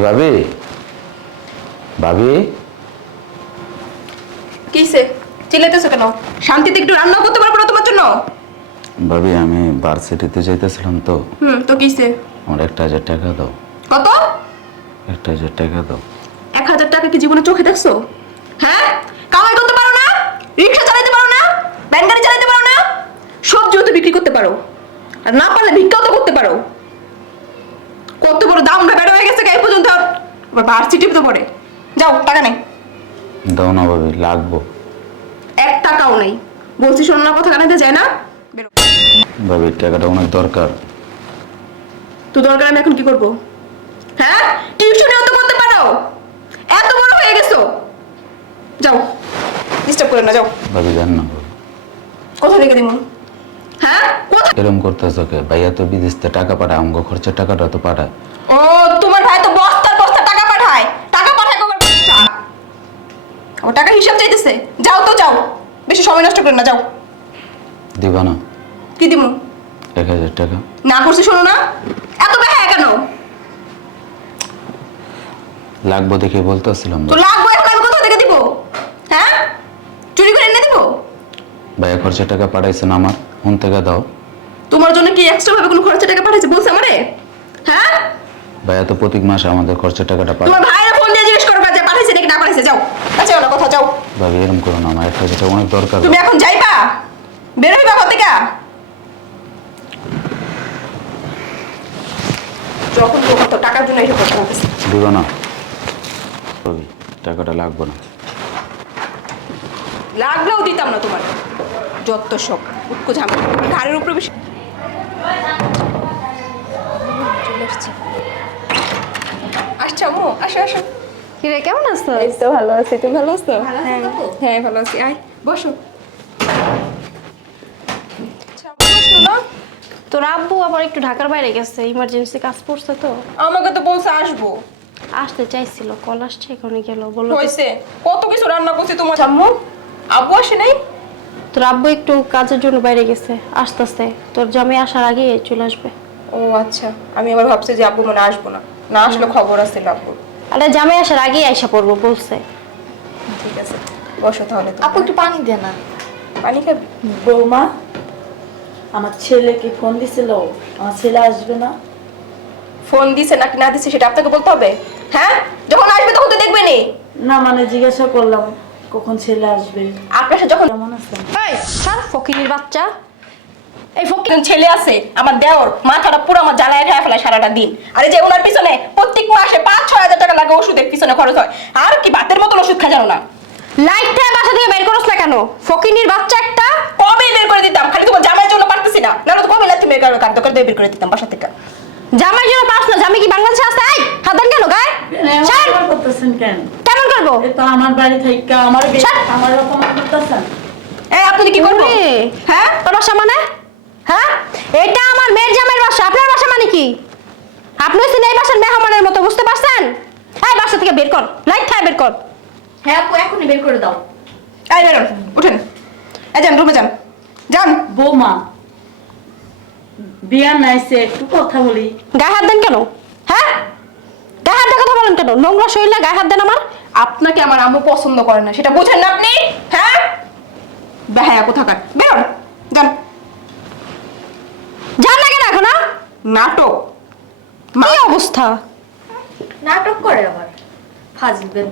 ভাবি? ভাবি? কিসে চিল্লাইতেছো কেন? শান্তিতে একটু রান্না করতে পারব না তোমার জন্য? ভাবি আমি ভার্সিটিতে যাইতেছিলাম তো। হুম তো কিসে আমার একটা হাজার টাকা দাও। কত? একটা হাজার টাকা দাও। এক হাজার টাকা কি জীবনে চোখে দেখছ? হ্যাঁ? কামাই করতে পারো না? রিক্সা চালাতে পারো না? ব্যান গাড়ি চালাতে পারো না? সবজিও তো বিক্রি করতে পারো। আর না পারলে ভিক্ষাও তো করতে পারো। কত বড় দামটা বেড়ে হয়ে গেছে এই পর্যন্ত? আবার পড়ে যাও টাকা নেই। দাও না ভাবি লাগবো। এক টাকাও নেই। বলছি শোনো না কথা কানাতে যায় না? ভাবি টাকাটা অনেক দরকার। তো দরকার আমি এখন কি করব? হ্যাঁ? টিউশনিও তো করতে পারো? এত বড় হয়ে গেছো? যাও। ডিস্টার্ব করে না যাও। ভাবি জান না কোথা থেকে দিব? হ্যাঁ? কোথা এরম করতেছ কে? ভাইয়া তো বিদেশ থেকে টাকা পাঠায় অঙ্গ খরচের টাকাটা তো পাঠায়। ও তোমার ভাই তো বস্তার ও টাকা হিসাব চাইতেছে। যাও তো যাও। বেশি সময় নষ্ট করে না যাও। দিবা না। কি দিমু? এক হাজার টাকা। না করছি শোনো না। এত ব্যয় কেন? লাগবো দেখে বলতেছিলাম তো লাগবে এখন আমি কোথা থেকে দিব? হ্যাঁ? চুরি করে এনে দিব? ভাইয়া খরচের টাকা পাঠাইছেন আমার। ফোন থেকে দাও। তোমার জন্য কি এক্সট্রা ভাবে কোনো খরচের টাকা পাঠাইছে? বলছে আমারে? হ্যাঁ? ভাইয়া তো প্রত্যেক মাসে আমাদের খরচের টাকাটা পাঠায়। তোমার ভাইয়ের ফোন দিয়ে জিজ্ঞেস করবা যে পাঠাইছে নাকি না পাঠাইছে যাও। আচ্ছা না কথা যাও। ভাবি এরম করো না আমার এক হাজার টাকা অনেক দরকার। তুমি এখন যাইবা? বের হইবা ঘর থেকে? যখন তোমার তো টাকার জন্য করতে হবে দিবা না। ভাবি টাকাটা লাগবে না। লাগলেও দিতাম না তোমার। যত সব উটকো ঝামেলা। ঘাড়ের উপরে বেশি চলে আসছে আম্মু আসো আসো। কিরে কেমন আছো? এই তো ভালো আছি তুমি ভালো আছো? হ্যাঁ হ্যাঁ ভালো আছি। আয় বসো। আচ্ছা। তোর আব্বু আবার একটু ঢাকার বাইরে গেছে ইমার্জেন্সি কাজ পড়ছে তো। আমাকে তো বলছে আসব। আসতে চাইছিল কল আসছে এখানে গেল বলল হয়েছে। কত কিছু রান্না করছি তোমার আম্মু আব্বু আসে নাই? তোর আব্বু একটু কাজের জন্য বাইরে গেছে আসতেছে। তোর জামাই আসার আগে চলে আসবে। ও আচ্ছা। আমি আবার ভাবছি যে আব্বু মানে আসব না। না আসলে খবর আছে আব্বু আরে জামাই আসার আগেই আইসা পড়ব বলছে। ঠিক আছে বসো তাহলে আপু একটু পানি দে না। পানি খাবি বৌমা আমার ছেলেকে ফোন দিছিল আমার ছেলে আসবে না। ফোন দিছে নাকি না দিছে সেটা আপনাকে বলতে হবে? হ্যাঁ? যখন আসবে তখন তো দেখবে নি। না মানে জিজ্ঞাসা করলাম কখন ছেলে আসবে। আকাশে যখন কেমন আছেন? এই ছাড় ফকিনির বাচ্চা। এই ফকির ছেলে আছে আমার দেওর মাথাটা পুরো আমার জ্বালায় খায় ফেলায় সারাটা দিন। আর যে ওনার পিছনে প্রত্যেক মাসে পাঁচ ছয় হাজার টাকা লাগে ওষুধের পিছনে খরচ হয়। আর কি বাতের মতন ওষুধ খা জানো না? লাইট থেকে বাসা থেকে বের করছ না কেন? ফকিনির বাচ্চা একটা? কবে বের করে দিতাম? খালি তোমার জামাইয়ের জন্য পারতেছি না। না তো কবে লাগতে বের করে কার দোকান বের করে দিতাম বাসা থেকে। জামাই জন্য পাস না? জামাই কি বাংলাদেশে আছে? আই হাত দেন কেন গায়ে? ছাড়। করতেছেন কেন? কেমন করব? এ তো আমার বাড়ি থেকে আমার। আমার অপমান করতেছেন। এই আপনি কি করব? ওরে, হ্যাঁ? তোর বাসা মানে? হ্যাঁ? এটা আমার মেয়ের জামাইয়ের বাসা। আপনার বাসা মানে কি? আপনি হচ্ছেন এই বাসার মেহমানের মতো বুঝতে পারছেন? এই বাসা থেকে বের কর লাইট থেকে বের কর। হ্যাঁ আপু এখনই বের করে দাও। এই উঠেন। এই যান রুমে যান। যান। বৌমা বিয়ার নাইছে একটু কথা বলি। গায়ে হাত দেন কেন? হ্যাঁ? গায়ে হাত দিয়ে কথা বলেন কেন? নোংরা শরীরে গায়ে হাত দেন আমার? আপনাকে আমার আম্মু পছন্দ করে না সেটা বুঝেন না আপনি? হ্যাঁ? বেহায়া কোথাকার। বেরোন যান যান না কেন এখন হ্যাঁ? নাটক। কি অবস্থা? নাটক করে আবার। ফাজিল বেদ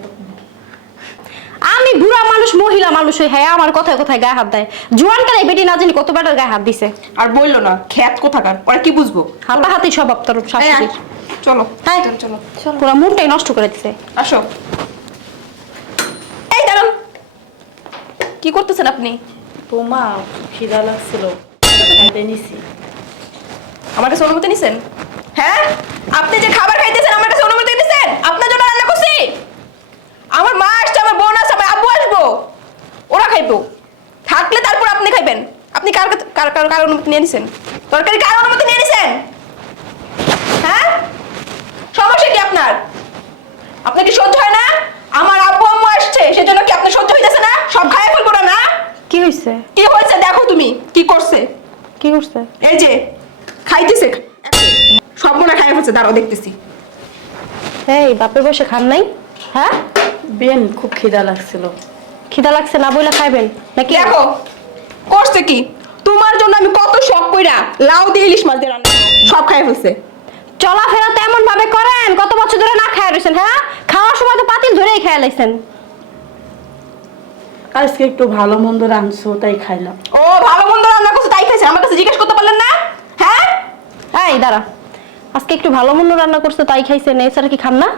আমি বুড়া মানুষ মহিলা মানুষ হই হ্যাঁ আমার কথায় কথায় গায়ে হাত দেয়। জোয়ান কালে বেটি না জানি কত বেটার গায়ে হাত দিছে। আর বলল না খ্যাত কোথাকার? ওরা কি বুঝব? হাতা হাতি স্বভাব তোর এই চলো হ্যাঁ। চলো চলো। পুরো মুডটাই নষ্ট করে দিছে। আসো। এই দাঁড়ান কি করতেছেন আপনি? বৌমা খিদা লাগছিল। খাইতে নিছি। আমার কাছে অনুমতি নিছেন? হ্যাঁ? আপনি যে খাবার খাইতেছেন আমার কাছে অনুমতি নিছেন? আপনার জন্য রান্না করছি। আমার মা আসছে আমার বোন আসছে আমার আব্বু আসব। ওরা খাইবো। থাকলে তারপর আপনি খাইবেন। আপনি কার কার কার কার অনুমতি নিয়ে নিছেন? তরকারি কার অনুমতি নিয়ে নিছেন? হ্যাঁ? সমস্যা কি আপনার? আপনার কি সহ্য হয় না? আমার আব্বু আম্মু আসছে সেজন্য কি আপনার সহ্য হইতেছে না? সব খাইয়ে ফেলব না না? কি হয়েছে কি হয়েছে দেখো তুমি কি করছে? কি করছে? এই যে খাইতেছে? সব মনে খাই ফেলছে দাঁড়াও দেখতেছি। এই বাপের বসে খান নাই? হ্যাঁ? বেন খুব খিদা লাগছিল। খিদা লাগছে না বইলে খাইবেন। নাকি? দেখো করছে কি? তোমার জন্য আমি কত শখ কইরা লাউ দিয়ে ইলিশ মাছ দিয়ে রান্না সব খাই ফেলছে। চলাফেরা তো এমন ভাবে করেন কত বছর ধরে না খায় রয়েছেন হ্যাঁ? খাওয়ার সময় তো পাতিল ধরেই খেয়ে লাইছেন। আজকে একটু ভালো মন্দ রাঁধছো তাই খাইলাম। ও ভালো মন্দ রান্না করছে তাই খাইছে আমার কাছে জিজ্ঞেস করতে পারলেন না? এই দাঁড়া। আজকে একটু ভালো মন্দ রান্না করছে তাই খাইছেন এছাড়া কি খান না?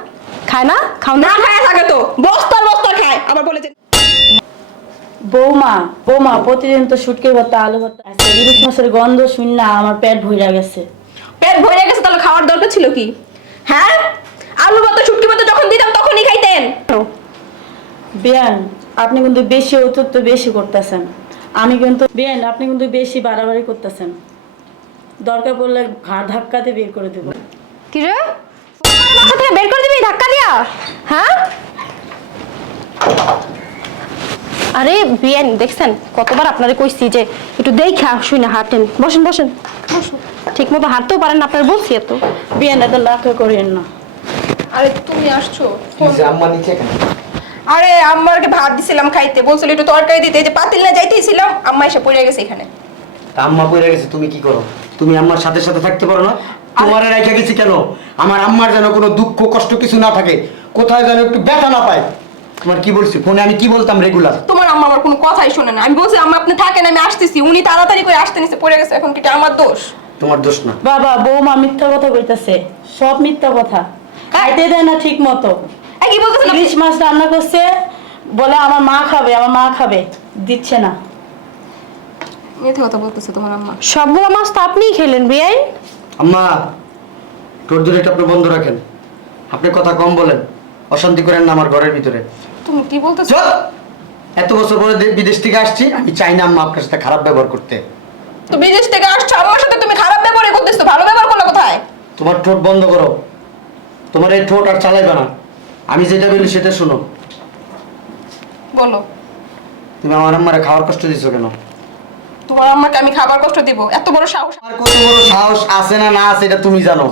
খায় না? খাও না? না খায় থাকে তো। বস্তার বস্তা খায়। আবার বলেছে বৌমা বৌমা প্রতিদিন তো শুটকি ভর্তা আলু ভর্তা আজকে ইলিশ মাছের গন্ধ শুন না আমার পেট ভইরা গেছে। পেট ভরে গেছে তাহলে খাওয়ার দরকার ছিল কি? হ্যাঁ? আলু ভাত শুটকি ভাত যখন দিতাম তখনই খাইতেন। বিয়ান আপনি কিন্তু বেশি অতিরিক্ত বেশি করতেছেন। আমি কিন্তু বিয়ান আপনি কিন্তু বেশি বাড়াবাড়ি করতেছেন। দরকার পড়লে ঘাড় ধাক্কাতে বের করে দেবো। কি রে? আমার বাসা থেকে বের করে দিবি ধাক্কা দিয়া? হ্যাঁ? আরে বিয়ান দেখছেন? কতবার আপনারে কইছি যে একটু দেখা শুই না হাঁটেন। বসেন বসেন। ঠিক মতো হাঁটতেও পারেন না আপনার বলছি এত। বিয়ান এত লাখা করেন না। আরে তুমি আসছো? আম্মা নিচে কেন আরে আম্মাকে ভাত দিছিলাম খাইতে। বলছিল একটু তরকারি দিতে। এই যে পাতিল না যাইতেছিলাম আম্মা এসে পড়ে গেছে এখানে। আম্মা পড়ে গেছে তুমি কি করো? তুমি আম্মার সাথে সাথে থাকতে পারো না। তোমার রেখে গেছি কেন? আমার আম্মার যেন কোনো দুঃখ কষ্ট কিছু না থাকে। কোথায় যেন একটু ব্যথা না পায়। তোমার কি বলছি? ফোনে আমি কি বলতাম রেগুলার তোমার আম্মা আমার কোনো কথাই শোনে না। আমি বলছি আম্মা আপনি থাকেন আমি আসতেছি। উনি তাড়াতাড়ি করে আসতে নিছে পড়ে গেছে এখন কি এটা আমার দোষ? তোমার দোষ না। বাবা বৌমা মিথ্যা কথা কইতাছে। সব মিথ্যা কথা। খাইতে দেয় না ঠিক মতো এই কি বলতেছেন আপনি? ইলিশ মাছ রান্না করছে বলে আমার মা খাবে আমার মা খাবে দিচ্ছে না। মিথ্যে কথা বলতেছে তোমার আম্মা। সবগুলো মাছ তো আপনিই খেলেন বিয়াই আম্মা টোর দূরে আপনি বন্ধ রাখেন। আপনি কথা কম বলেন অশান্তি করেন না আমার ঘরের ভিতরে। তুমি কি বলতেছো? এত বছর পরে বিদেশ থেকে আসছি আমি চাই না আম্মা আপনার সাথে খারাপ ব্যবহার করতে। তো বিদেশ থেকে আসছো আমার সাথে তুমি খারাপ ব্যবহার করতেছো ভালো ব্যবহার করলে কোথায়? তোমার ঠোঁট বন্ধ করো। তোমার এই ঠোঁট আর চালাইবে না। আমি যেটা বলি সেটা শোনো। বলো। তুমি আমার আম্মারে খাওয়ার কষ্ট দিছো কেন? তোমার আম্মাকে আমি খাবার কষ্ট দিব। এত বড় সাহস। আমার কত বড় সাহস আছে না না আছে এটা তুমি জানো।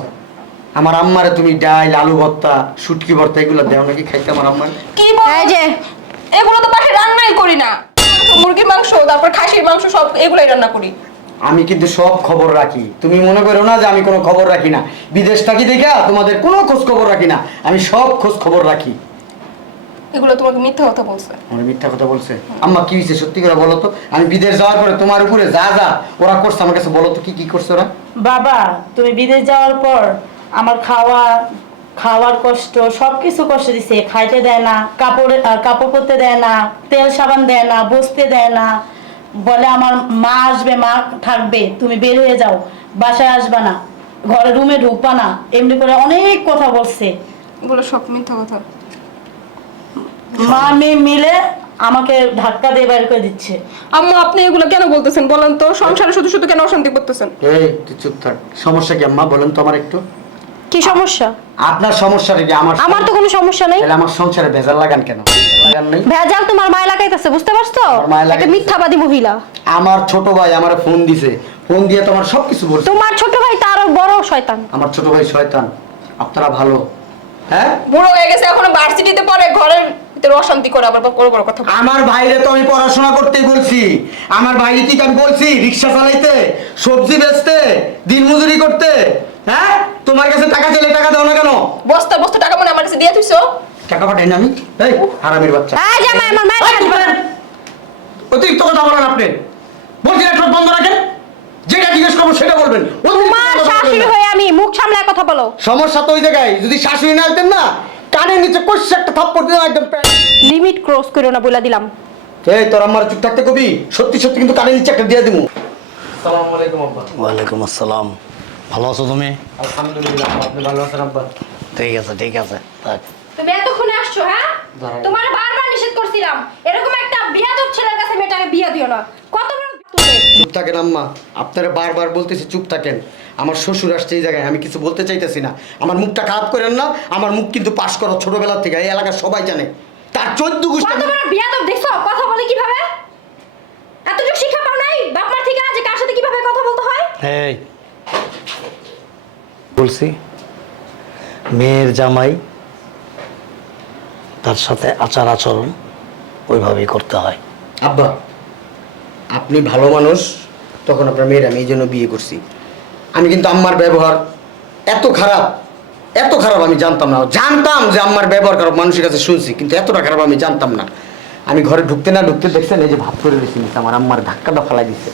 আমার আম্মারে তুমি ডাল আলু ভর্তা শুটকি ভর্তা এগুলো দেও নাকি খাইতে আমার আম্মার? কি বলো? এই যে। এগুলো তো বাসায় রান্নাই করি না। মুরগির মাংস তারপর খাসির মাংস সব এগুলাই রান্না করি। আমি কিন্তু সব খবর রাখি। তুমি মনে করো না যে আমি কোনো খবর রাখি না। বিদেশ থাকি দেখা? তোমাদের কোনো খোঁজ খবর রাখি না। আমি সব খোঁজ খবর রাখি। এগুলো তোমাকে মিথ্যা কথা বলছে। আমার মিথ্যা কথা বলছে? আম্মা কি হয়েছে সত্যি করে বলো তো? আমি বিদেশ যাওয়ার পরে তোমার উপরে যা যা ওরা করছে আমার কাছে বলো তো কি কি করছে ওরা? বাবা তুমি বিদেশ যাওয়ার পর আমার খাওয়া খাওয়ার কষ্ট সব কিছু কষ্ট দিছে। খাইতে দেয় না কাপড় কাপড় পরতে দেয় না তেল সাবান দেয় না বসতে দেয় না। বলে আমার মা আসবে মা থাকবে তুমি বের হয়ে যাও। বাসায় আসবা না ঘরে রুমে ঢুকবা না। এমনি করে অনেক কথা বলছে। এগুলো সব মিথ্যা কথা। মা মেয়ে মিলে আমাকে ধাক্কা দিয়ে বের করে দিচ্ছে। আম্মা আপনি এগুলো কেন বলতেছেন বলেন তো? সংসারে শুধু শুধু কেন অশান্তি করতেছেন? এই তুই চুপ থাক। সমস্যা কি আম্মা? বলেন তো আমার একটু। কি সমস্যা? আপনার সমস্যাটা কি আমার আমার তো কোনো সমস্যা নেই। তাহলে আমার সংসারে ভেজাল লাগান কেন? ভেজাল লাগান নাই। ভেজাল তোমার মায় লাগাইতেছে বুঝতে পারছ? একটা। মিথ্যাবাদী মহিলা। আমার ছোট ভাই আমার ফোন দিছে। ফোন দিয়ে তোমার সবকিছু বলছে। তোমার ছোট ভাই তারও বড় শয়তান। আমার ছোট ভাই শয়তান। আপনারা ভালো। হ্যাঁ? বুড়ো হয়ে গেছে এখনও ভার্সিটিতে পড়ে ঘরের ভিতরে অশান্তি করে আবার বড় বড় কথা বলে। আমার ভাইরে তো আমি পড়াশোনা করতেই বলছি। আমার ভাইরে কি আমি বলছি? রিক্সা চালাইতে সবজি বেচতে দিন মজুরি করতে? হ্যাঁ? তোমার কাছে টাকা চাইলে টাকা দাও না কেন? বস্তা বস্তা টাকা মনে আমার কাছে দিয়ে তুইছো টাকা পাঠাই না আমি? এই হারামির বাচ্চা। এই জামাই আমার মায়ের এই, চুপ করেন। অতিরিক্ত কথা বলেন আপনি। বলছি না ঠোঁট বন্ধ রাখেন। যেটা জিজ্ঞেস করব সেটা বলবেন। অতিরিক্ত তোমার কথা বলবেন শাশুড়ি না। হয়ে আমি মুখ সামলায় কথা বলো। সমস্যা তো ওই জায়গায়। যদি শাশুড়ি না হতেন না কানের নিচে কষে একটা থাপ্পড় দিলাম একদম লিমিট ক্রস করো না বলে দিলাম। এই তোর আমার চুপ থাকতে কবি? সত্যি সত্যি কিন্তু কানের নিচে একটা দিয়ে দিবো আসসালামু আলাইকুম আব্বা। ওয়ালাইকুম আসসালাম। ভালো আছো তুমি? আলহামদুলিল্লাহ আপনি ভালো আছেন আব্বা? ঠিক আছে ঠিক আছে থাক। তুমি এতক্ষণে আসছো হ্যাঁ? তোমার বারবার নিষেধ করছিলাম। এরকম একটা বিয়াদব ছেলের কাছে মেয়েটাকে বিয়ে দিও না। কত বড় তুমি থাকেন আম্মা। আপনারা বারবার বলতেছি চুপ থাকেন। আমার শ্বশুর আসছে এই জায়গায় আমি কিছু বলতে চাইতেছি না। আমার মুখটা খারাপ করেন না আমার মুখ কিন্তু পাশ করো ছোটবেলা থেকে এই এলাকার সবাই জানে। তার চোদ্দ বিয়াদব দেখছ? কথা বলে কীভাবে? এতটুকু শিক্ষা পাও নাই? বাপ থেকে যে কার সাথে কীভাবে কথা বলতে হয়? এই বলছি মেয়ের জামাই তার সাথে আচার আচরণ ওইভাবেই করতে হয়। আব্বা আপনি ভালো মানুষ তখন আপনার মেয়ের আমি এই জন্য বিয়ে করছি। আমি কিন্তু আম্মার ব্যবহার এত খারাপ এত খারাপ আমি জানতাম না। জানতাম যে আম্মার ব্যবহার খারাপ মানুষের কাছে শুনছি কিন্তু এতটা খারাপ আমি জানতাম না। আমি ঘরে ঢুকতে না ঢুকতে দেখছেন এই যে ভাত করে নিচে, আমার আম্মার ধাক্কাটা ফালাই দিচ্ছে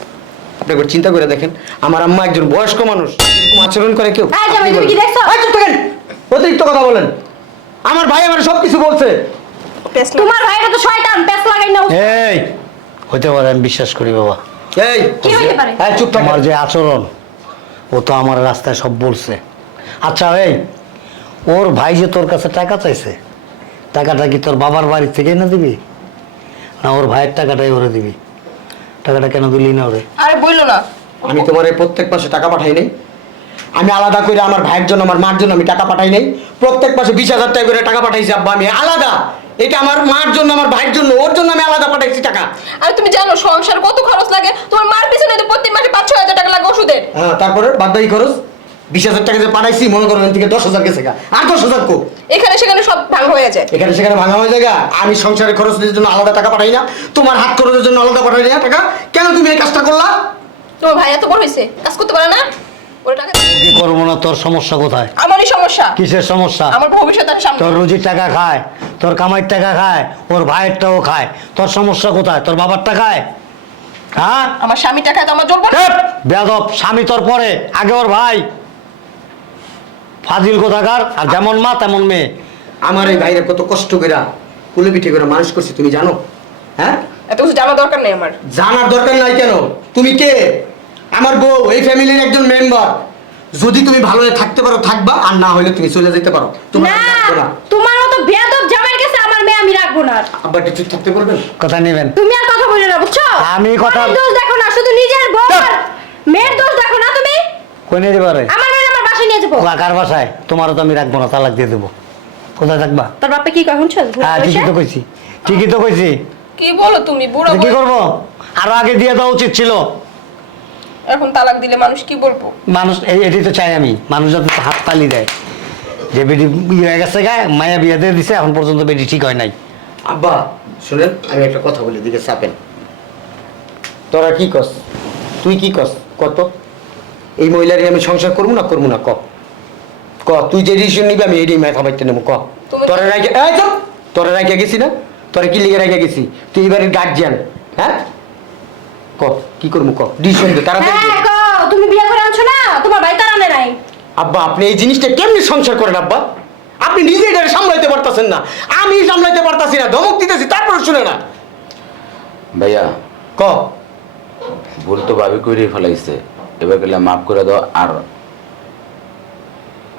আপনি একবার চিন্তা করে দেখেন আমার আম্মা একজন বয়স্ক মানুষ আচরণ করে কেউ? এই জামাই, তুমি কি দেখছ? এই চুপ থাকেন। অতিরিক্ত কথা বলেন। আমার ভাই আমার সব কিছু বলছে তোমার ভাইটা তো শয়তান পেছ লাগাই না। এই হইতে পারে আমি বিশ্বাস করি বাবা। এই কি হইতে পারে? এই চুপ আমার যে আচরণ ও তো আমার রাস্তায় সব বলছে। আচ্ছা এই ওর ভাই যে তোর কাছে টাকা চাইছে টাকাটা কি তোর বাবার বাড়ি থেকে না দিবি? না ওর ভাইয়ের টাকাটাই ওরে দিবি। টাকাটা কেন দিলি না ওরে? আরে বইলো না। আমি তোমার এই প্রত্যেক মাসে টাকা পাঠাই নাই। আমি আলাদা করে আমার ভাইয়ের জন্য আমার মার জন্য আমি টাকা পাঠাই নাই। প্রত্যেক মাসে বিশ হাজার টাকা করে টাকা পাঠাইছি আব্বা আমি আলাদা। এটা আমার মার জন্য আমার ভাইয়ের জন্য ওর জন্য আমি আলাদা পাঠাইছি টাকা। আর তুমি জানো সংসার কত খরচ লাগে? তোমার মার পিছনে তো প্রতি মাসে পাঁচ ছয় হাজার টাকা লাগে ওষুধের। হ্যাঁ তারপরে বাদবাকি খরচ বিশ হাজার টাকা যে পাঠাইছি মনে করো এখান থেকে দশ হাজার গেছে গা। আর দশ হাজার কো? এখানে সেখানে সব ভাঙ হয়ে যায়। এখানে সেখানে ভাঙা হয়ে যায় আমি সংসারের খরচের জন্য আলাদা টাকা পাঠাই না। তোমার হাত খরচের জন্য আলাদা পাঠাই না টাকা। কেন তুমি এই কাজটা করলা? তোমার ভাই এত বড় হয়েছে কাজ করতে পারে না? ওর টাকা কি করব না? তোর সমস্যা কোথায়? আমারই সমস্যা। কিসের সমস্যা? আমার ভবিষ্যৎ আছে সামনে তোর রুজির টাকা খায় তোর কামাইয়ের টাকা খায় ওর ভাইয়েরটাও খায়। তোর সমস্যা কোথায়? তোর বাবারটা খায়? হ্যাঁ? আমার স্বামী টাকা তো আমার বেদব স্বামী তোর পরে আগে ওর ভাই। ফাজিল কোথাকার? আর যেমন মা তেমন মেয়ে। আমার এই ভাইরা কত কষ্ট করে কুলে পিঠে করে মানুষ করছি তুমি জানো? হ্যাঁ? এত কিছু জানার দরকার নেই আমার। জানার দরকার নাই কেন? তুমি কে? আমার বউ এই ফ্যামিলির একজন মেম্বার যদি তুমি ভালো হয়ে থাকতে পারো থাকবা আর না হলে তুমি চলে যেতে পারো। তোমার না আমি রাখব না। তোমার মতো বেয়াদব জামাইয়ের কাছে আমার মেয়ে আমি রাখব না। আব্বা একটু চুপ থাকতে বলবেন? কথা নেবেন। তুমি আর কথা বলে না বুঝছ? আমি কথা- দোষ দেখো না শুধু নিজের বউ মেয়ের দোষ দেখো না তুমি। কই নিয়ে যাবে আমার মেয়ে আমার বাসায় নিয়ে যাব। কার বাসায়। তোমারও তো আমি রাখব না তালাক দিয়ে দেবো। কোথায় থাকবা? তোর বাপে কি কখন শুনছ? হ্যাঁ ঠিকই তো কইছি। ঠিকই তো কইছি। কি বলো তুমি বুড়ো কি করব? আরও আগে দিয়ে দেওয়া উচিত ছিল। এখন তালাক দিলে মানুষ কি বলব? মানুষ এই এটি তো চাই আমি। মানুষ যাতে হাত তালি দেয়। যে বেটি ইয়ে হয়ে গেছে গায়ে মায়া বিয়ে দিয়ে দিছে এখন পর্যন্ত বেটি ঠিক হয় নাই। আব্বা শুনেন আমি একটা কথা বলি দিকে চাপেন। তোরা কি কস? তুই কি কস? কত? এই মহিলারই আমি সংসার করব না করব না? ক? ক তুই যে ডিসিশন নিবি আমি এই মাথা বাইতে নেব। ক? তোরা রাখে! তোরা রাখে গেছি না? তোরা কি লিগে রাখে গেছি? তুই এবারের গার্জিয়ান হ্যাঁ? ক কি করব ক ডিসিশন দে তাড়াতাড়ি দে। হ্যাঁ কো তুমি বিয়ে করে আনছো না? তোমার ভাই তার আনে নাই। আব্বা আপনি এই জিনিসটা কেমনি সংসার করেন আব্বা? আপনি নিজে এটা সামলাইতে পারতাছেন না। আমি সামলাইতে পারতাছি না ধমক দিতেছি তারপরে শুনে না। ভাইয়া। ক? ভুল তো ভাবি করে ফেলাইছে। এবার গেলে মাফ করে দাও আর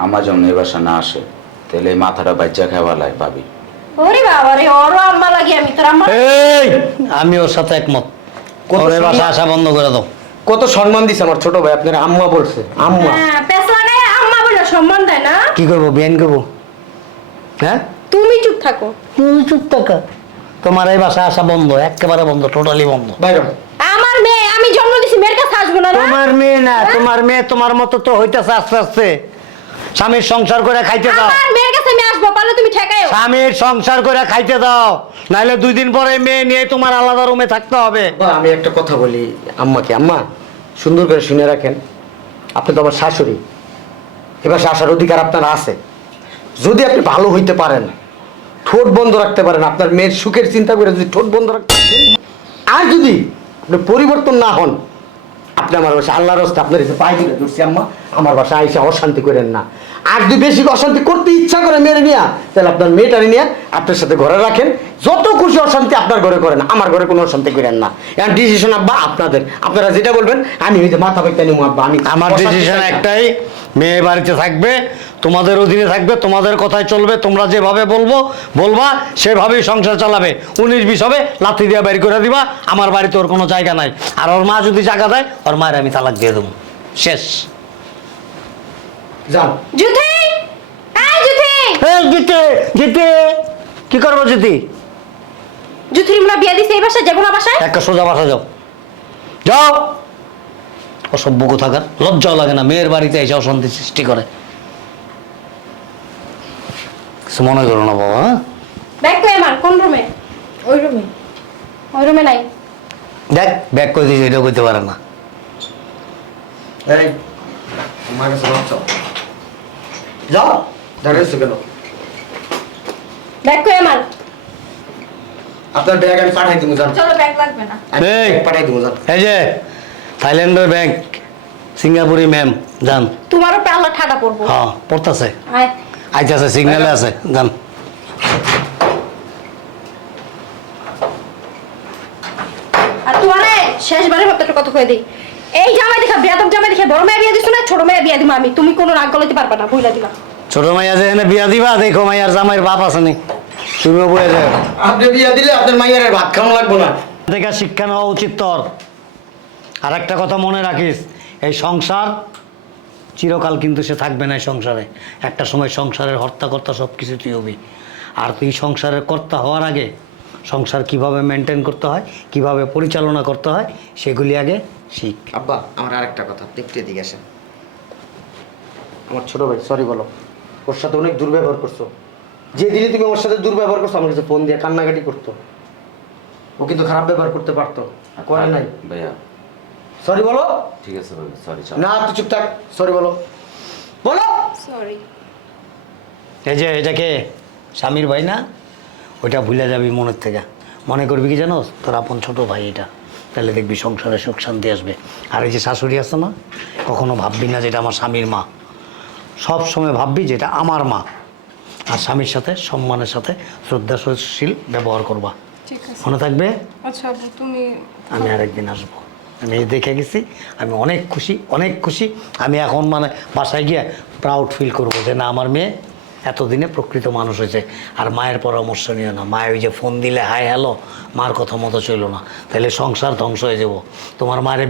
আমার জন্য এবার সে না আসে তাহলে এই মাথাটা বাচ্চা খাওয়ালায় ভাবি। ওরে বাবা রে ওরও আম্মা লাগি আমি তোর আম্মা এই আমি ওর সাথে একমত। কত ওর বাসা সম্মান- আসা বন্ধ করে দাও। কত সম্মান দিছে আমার ছোট ভাই আপনার আম্মা বলছে আম্মা। হ্যাঁ আম্মা বলে সম্মান দেয় না। কি করব বিয়ান করব? হ্যাঁ? তুমি চুপ থাকো। তুই চুপ থাকা। তোমার এই বাসা আসা বন্ধ একেবারে বন্ধ টোটালি বন্ধ। বাইরে। আমার মেয়ে আমি জন্ম দিছি মেয়ের কাছে আসব না না তোমার মেয়ে না তোমার মেয়ে তোমার মতো তো হইতেছে আস্তে আস্তে। স্বামীর সংসার করে খাইতে দাও আমার মেয়ের কাছে আমি আসব পারলে তুমি ঠেকাইও। স্বামীর সংসার করে খাইতে দাও নাহলে দুই দিন পরে মেয়ে নিয়ে তোমার আলাদা রুমে থাকতে হবে। আমি একটা কথা বলি আম্মাকে আম্মা সুন্দর করে শুনে রাখেন। আপনি তো আমার শাশুড়ি। এবার আসার অধিকার আপনার আছে। যদি আপনি ভালো হইতে পারেন ঠোঁট বন্ধ রাখতে পারেন আপনার মেয়ের সুখের চিন্তা করে যদি ঠোঁট বন্ধ রাখতে পারেন, আর যদি আপনি পরিবর্তন না হন আপনি আমার বাসা আল্লাহর হস্তে আপনার এসে পাই দিলে ধরছি আম্মা। আমার বাসা আইসা অশান্তি করেন না। আর যদি বেশি অশান্তি করতে ইচ্ছা করে মেরে নিয়ে তাহলে আপনার মেয়েটারে নিয়ে আপনার সাথে ঘরে রাখেন। যত খুশি অশান্তি আপনার ঘরে করেন আমার ঘরে কোনো অশান্তি করেন না। এখন ডিসিশন আব্বা আপনাদের। আপনারা যেটা বলবেন আমি হইতে মাথা পাইতে নিবো আব্বা আমি আমার ডিসিশন একটাই মেয়ে বাড়িতে থাকবে তোমাদের অধীনে থাকবে তোমাদের কথায় চলবে তোমরা যেভাবে বলব বলবা সেভাবেই সংসার চালাবে। উনিশ বিশ হবে লাথি দিয়ে বের করে দিবা আমার বাড়িতে ওর কোনো জায়গা নাই। আর ওর মা যদি জায়গা দেয় ওর মায়ের আমি তালাক দিয়ে দেবো। শেষ। এই এই জিতে জিতে কি করব জিতি জুথির মুনা বিয়ে দিছে এই বাসায়? যাব না বাসায়? একটা সোজা বাসা যাও। যাও। অসভ্য কোথাকার। লজ্জাও লাগে না মেয়ের বাড়িতে এসে অশান্তি সৃষ্টি করে। কিছু মনে করো না বাবা হ্যাঁ? ব্যাগ কই আমার কোন রুমে? ওই রুমে। ওই রুমে নাই। দেখ ব্যাগ করে দিয়েছে এটা করতে পারে না। এই আমার কাছে যাও দাঁড়িয়েছো কেন? ব্যাগ কই আমার আপনার ব্যাগ আমি পাঠাই দিব যান। চলো ব্যাগ লাগবে না। এই। পাঠাই দিব যান। এই যে থাইল্যান্ডের ব্যাংক সিঙ্গাপুরি ম্যাম যান। তোমারও পাল্লা ঠাডা পড়ব হ্যাঁ পড়তেছে। আয়। আইতেছে সিগন্যালে আছে যান। আর তোমারে শেষবারের মতো একটা কথা কয়ে দিই। এই জামাই দেখা বেয়াদব জামাই দেখে বড় মেয়ে বিয়ে দিছো না ছোট মেয়ে বিয়ে দিব আমি? তুমি কোনো রাগ গলাতে পারবে না ভুইলা দিবা। ছোট মাইয়া যে এনে বিয়া দিবা দেখো মাইয়ার জামাইয়ের বাপ আছে নি। তুমিও বয়ে যাও। আপনি বিয়া দিলে আপনার মাইয়ার আর ভাত খাওয়া লাগবে না। থেকে শিক্ষা নেওয়া উচিত তোর। আর একটা কথা মনে রাখিস এই সংসার চিরকাল কিন্তু সে থাকবে না এই সংসারে। একটা সময় সংসারের হর্তাকর্তা সব কিছু তুই হবি। আর তুই সংসারের কর্তা হওয়ার আগে সংসার কীভাবে মেনটেন করতে হয় কীভাবে পরিচালনা করতে হয় সেগুলি আগে শিখ। আব্বা আমার আরেকটা কথা আপনি একটু এদিকে আসেন। আমার ছোট ভাই সরি বলো। ওর সাথে অনেক দুর্ব্যবহার করছ। যে দিনে তুমি ওর সাথে দুর্ব্যবহার করছ আমার কাছে ফোন দিয়ে কান্নাকাটি করতো। ও কিন্তু খারাপ ব্যবহার করতে পারতো। করে নাই। ভাইয়া। সরি বলো। ঠিক আছে ভাই সরি না তুই চুপ থাক। সরি বলো। বলো। সরি এই যে এটাকে স্বামীর ভাই না? ওইটা ভুলে যাবি মনের থেকে। মনে করবি কি জানো তোর আপন ছোট ভাই এটা। তাহলে দেখবি সংসারে সুখ শান্তি আসবে। আর এই যে শাশুড়ি আছে না কখনো ভাববি না যেটা আমার স্বামীর মা। সব সময় ভাববি যেটা আমার মা। আর স্বামীর সাথে সম্মানের সাথে শ্রদ্ধাশীল ব্যবহার করবা। মনে থাকবে? আচ্ছা তুমি আমি আরেকদিন আসব। আমি এই দেখে গেছি আমি অনেক খুশি অনেক খুশি। আমি এখন মানে বাসায় গিয়ে প্রাউড ফিল করব যে না আমার মেয়ে এতদিনে প্রকৃত মানুষ হয়েছে। আর মায়ের পরামর্শ নিও না। মায়ের ওই যে ফোন দিলে, হাই, হ্যালো, মার কথা মতো চলো না। তাহলে সংসার ধ্বংস হয়ে যাব। তোমার মায়ের